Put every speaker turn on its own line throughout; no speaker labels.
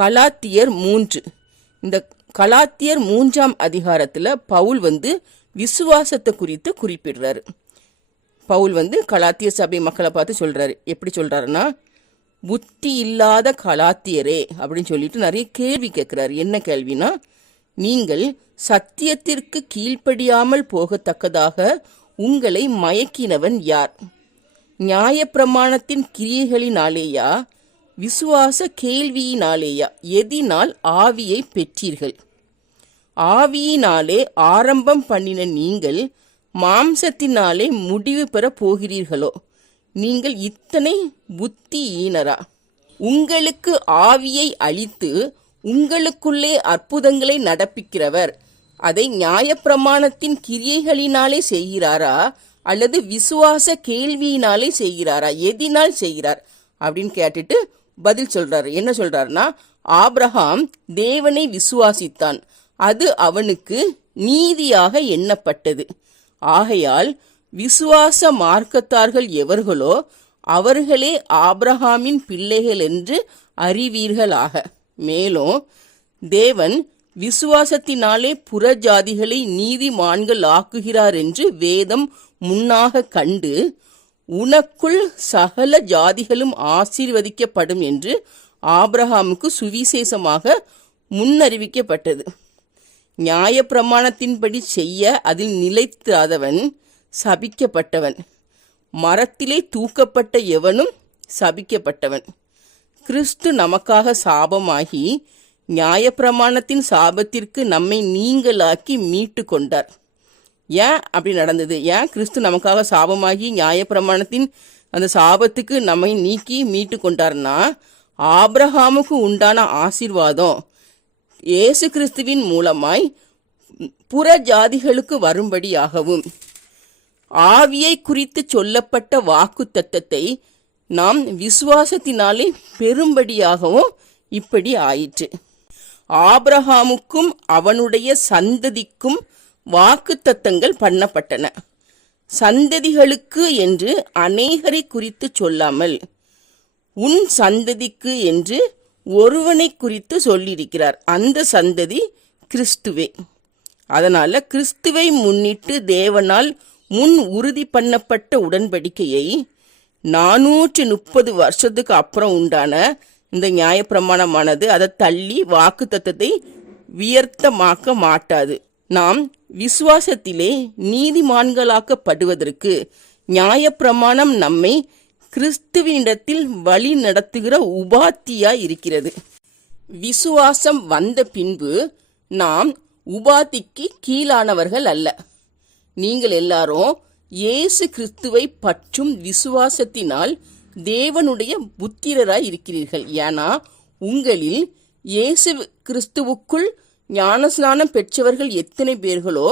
கலாத்தியர் மூன்று இந்த கலாத்தியர் மூன்றாம் அதிகாரத்தில் பவுல் வந்து விசுவாசத்தை குறித்து குறிப்பிடுறாரு பவுல் வந்து கலாத்திய சபை மக்களை பார்த்து சொல்கிறாரு எப்படி சொல்கிறாருன்னா புத்தி இல்லாத கலாத்தியரே அப்படின்னு சொல்லிட்டு நிறைய கேள்வி கேட்குறாரு என்ன கேள்வினா நீங்கள் சத்தியத்திற்கு கீழ்ப்படியாமல் போகத்தக்கதாக உங்களை மயக்கினவன் யார் நியாயப்பிரமாணத்தின் கிரியைகளினாலேயா விசுவாச கேள்வியினாலேயா எதினால் ஆவியை பெற்றீர்கள் ஆவியினாலே ஆரம்பம் பண்ணின நீங்கள் மாம்சத்தினாலே முடிவு பெற போகிறீர்களோ நீங்கள் இத்தனை புத்தியீனரா உங்களுக்கு ஆவியை அழித்து உங்களுக்குள்ளே அற்புதங்களை நடப்பிக்கிறவர் அதை நியாயப்பிரமாணத்தின் கிரியைகளினாலே செய்கிறாரா அல்லது விசுவாச கேள்வியினாலே செய்கிறாரா எதினால் செய்கிறார் அப்படின்னு கேட்டுட்டு பதில் சொல்றாரு என்ன சொல்றாருன்னா ஆப்ரஹாம் தேவனை விசுவாசித்தான் அது அவனுக்கு நீதியாக எண்ணப்பட்டது ஆகையால் விசுவாச மார்க்கத்தார்கள் எவர்களோ அவர்களே ஆப்ரஹாமின் பிள்ளைகள் என்று அறிவீர்களாக மேலும் தேவன் விசுவாசத்தினாலே புறஜாதிகளை நீதிமான்கள் ஆக்குகிறார் என்று வேதம் முன்னாக கண்டு உனக்குள் சகல ஜாதிகளும் ஆசீர்வதிக்கப்படும் என்று ஆப்ரஹாமுக்கு சுவிசேஷமாக முன்னறிவிக்கப்பட்டது நியாயப்பிரமாணத்தின்படி செய்ய அதில் நிலைத்தாதவன் சபிக்கப்பட்டவன் மரத்திலே தூக்கப்பட்ட எவனும் சபிக்கப்பட்டவன் கிறிஸ்து நமக்காக சாபமாகி நியாயப்பிரமாணத்தின் சாபத்திற்கு நம்மை நீங்களாக்கி மீட்டு கொண்டார் ஏன் அப்படி நடந்தது ஏன் கிறிஸ்து நமக்காக சாபமாகி நியாயப்பிரமாணத்தின் அந்த சாபத்துக்கு நம்மை நீக்கி மீட்டு கொண்டார்னா ஆப்ரஹாமுக்கு உண்டான ஆசிர்வாதம் இயேசு கிறிஸ்துவின் மூலமாய் புற ஜாதிகளுக்கு வரும்படியாகவும் ஆவியை குறித்து சொல்லப்பட்ட வாக்கு தத்தத்தை நாம் விசுவாசத்தினாலே பெரும்படியாகவும் இப்படி ஆயிற்று ஆப்ரஹாமுக்கும் அவனுடைய சந்ததிக்கும் வாக்குத்தத்தங்கள் பண்ணப்பட்டன சந்ததிகளுக்கு என்று அநேகரை குறித்து சொல்லாமல் உன் சந்ததிக்கு என்று ஒருவனை குறித்து சொல்லியிருக்கிறார் அந்த சந்ததி கிறிஸ்துவே அதனால கிறிஸ்துவை முன்னிட்டு தேவனால் முன் உறுதி பண்ணப்பட்ட உடன்படிக்கையை நானூற்றி முப்பது வருஷத்துக்கு அப்புறம் உண்டான இந்த நியாயப்பிரமாணமானது அதை தள்ளி வாக்கு வியர்த்தமாக்க மாட்டாது நாம் விசுவாசத்திலே நீதிமான்களாக்கப்படுவதற்கு நியாயப்பிரமாணம் நம்மை கிறிஸ்துவனிடத்தில் வழி நடத்துகிற உபாத்தியாய் இருக்கிறது விசுவாசம் வந்த பின்பு நாம் உபாத்திக்கு கீழானவர்கள் அல்ல நீங்கள் எல்லாரும் இயேசு கிறிஸ்துவை பற்றும் விசுவாசத்தினால் தேவனுடைய புத்திரராய் இருக்கிறீர்கள் ஏன்னா உங்களில் இயேசு கிறிஸ்துவுக்குள் ஞானஸ்நானம் பெற்றவர்கள் எத்தனை பேர்களோ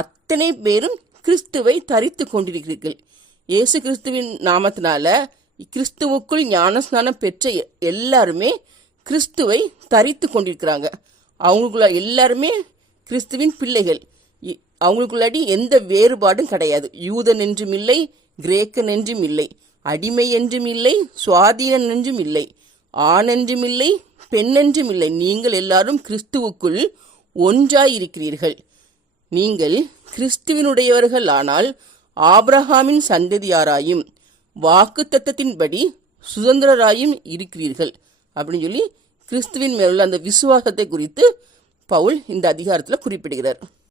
அத்தனை பேரும் கிறிஸ்துவை தரித்து கொண்டிருக்கிறீர்கள் இயேசு கிறிஸ்துவின் நாமத்தினால கிறிஸ்துவுக்குள் ஞானஸ்நானம் பெற்ற எல்லாருமே கிறிஸ்துவை தரித்து கொண்டிருக்கிறாங்க அவங்களுக்குள்ள எல்லாருமே கிறிஸ்துவின் பிள்ளைகள் அவங்களுக்குள்ளாடி எந்த வேறுபாடும் கிடையாது யூதன் என்றும் இல்லை கிரேக்கன் என்றும் இல்லை அடிமை என்றும் இல்லை சுவாதீனன் என்றும் இல்லை ஆண் என்றும் இல்லை பெண்ணென்றும் இல்லை நீங்கள் எல்லாரும் கிறிஸ்துவுக்குள் ஒன்றாயிருக்கிறீர்கள் நீங்கள் கிறிஸ்துவினுடையவர்கள் ஆனால் ஆப்ரஹாமின் சந்ததியாராயும் வாக்கு தத்தத்தின்படி சுதந்திரராயும் இருக்கிறீர்கள் அப்படின்னு சொல்லி கிறிஸ்துவின் மேலுள்ள அந்த விசுவாசத்தை குறித்து பவுல் இந்த அதிகாரத்தில் குறிப்பிடுகிறார்